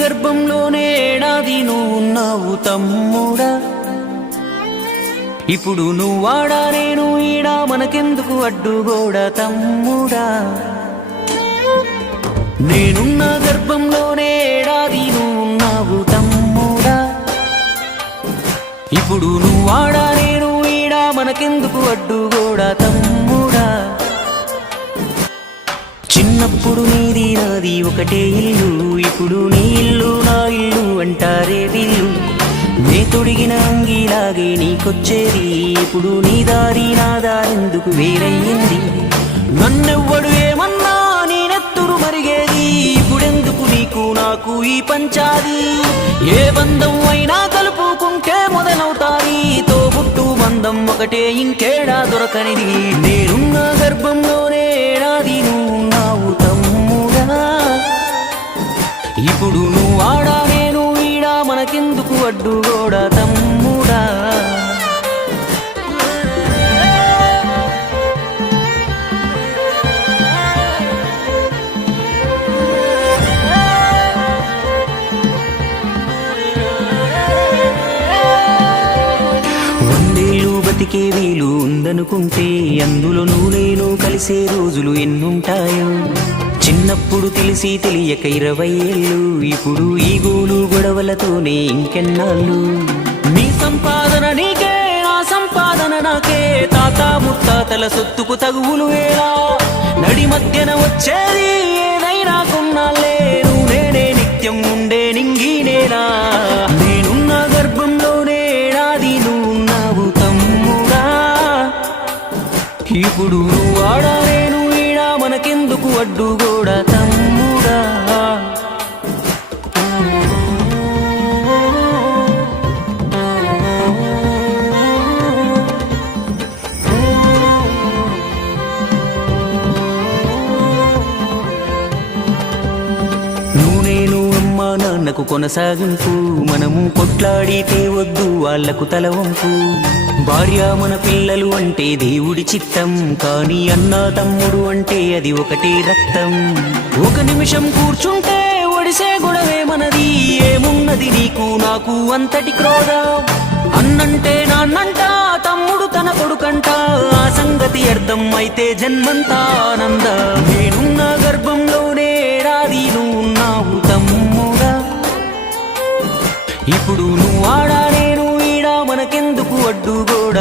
గర్భంలోనే ఏడాది నువ్వున్నావు తమ్ముడా, ఇప్పుడు నువ్వాడా నేను ఈడా మనకెందుకు అడ్డుగోడ తమ్ముడా. నేనున్న గర్భంలోనే ఏడాది నువ్వున్నావు తమ్ముడా, ఇప్పుడు నువ్వాడా నేను ఈడా మనకెందుకు అడ్డుగోడ తమ్ముడా. చిన్నప్పుడు నీది నాది ఒకటే ఇల్లు, ఇప్పుడు నీ ఇల్లు నా ఇల్లు అంటారే వీళ్ళు. నే తొడిగిన అంగీలాగే నీకొచ్చేది, ఇప్పుడు నీ దారి నా దారెందుకు వేరయ్యింది. నన్నెవ్వడు ఏమన్నా నేనెత్తురు మరిగేది, ఇప్పుడెందుకు నీకు నాకు ఈ పంచాది. ఏ బంధం అయినా కలుపుకుంటే మొదలవుతాది, తోబుట్టు బంధం ఒకటే ఇంకేడా దొరకనిది. నేనున్న గర్భంలోనే ఏడాది నువ్వున్నావు తమ్ముడా, ఇప్పుడు నువ్వాడా నేను ఈడా మనకెందుకు అడ్డుగోడ తమ్ముడా. వందేళ్ళు బతికే వీలు ఉందనుకుంటే అందులో నువ్వు నేను కలిసే రోజులు ఎన్నుంటాయో. చిన్నప్పుడు తెలిసి తెలియక 20 ఏళ్ళు, ఇప్పుడు ఈ గోలు గొడవలతోనే ఇంకెన్నాళ్ళు. నీ సంపాదన నీకే ఆ సంపాదన నాకే, తాత ముత్తాతల సొత్తుకు తగువులు వేలా. నడి మధ్యన వచ్చేది ఏదైనా కొన్నాళ్ళే, నువ్వు నేనే నిత్యం ఉండే నింగినేనా. నేనున్న గర్భంలోనే ఏడాది నువ్వున్నావు తమ్ముడా, ఇప్పుడు నువ్వాడా నేను ఈడా మనకెందుకు అడ్డుగోడ తమ్ముడా. నువ్వు నేను అమ్మా నాన్నకు కొనసాగింపు, మనము కొట్లాడితే వద్దు వాళ్లకు తల వంపు. భార్య మన పిల్లలు అంటే దేవుడి చిత్తం, కానీ అన్నా తమ్ముడు అంటే అది ఒకటే రక్తం. ఒక నిమిషం కూర్చుంటే ఒడిసే గొడవే మనది, ఏమున్నది నీకు నాకు అంతటి క్రోధం. అన్నంటే నాన్నంట, తమ్ముడు తన కొడుకంట, ఆ సంగతి అర్థం అయితే జన్మంతా ఆనంద. నేనున్న గర్భంలోనే ఏడాది నువ్వున్నావు తమ్ముడా, ఇప్పుడు నువ్వాడా నేను ఈడా మనకెందుకు అడ్డుగోడ.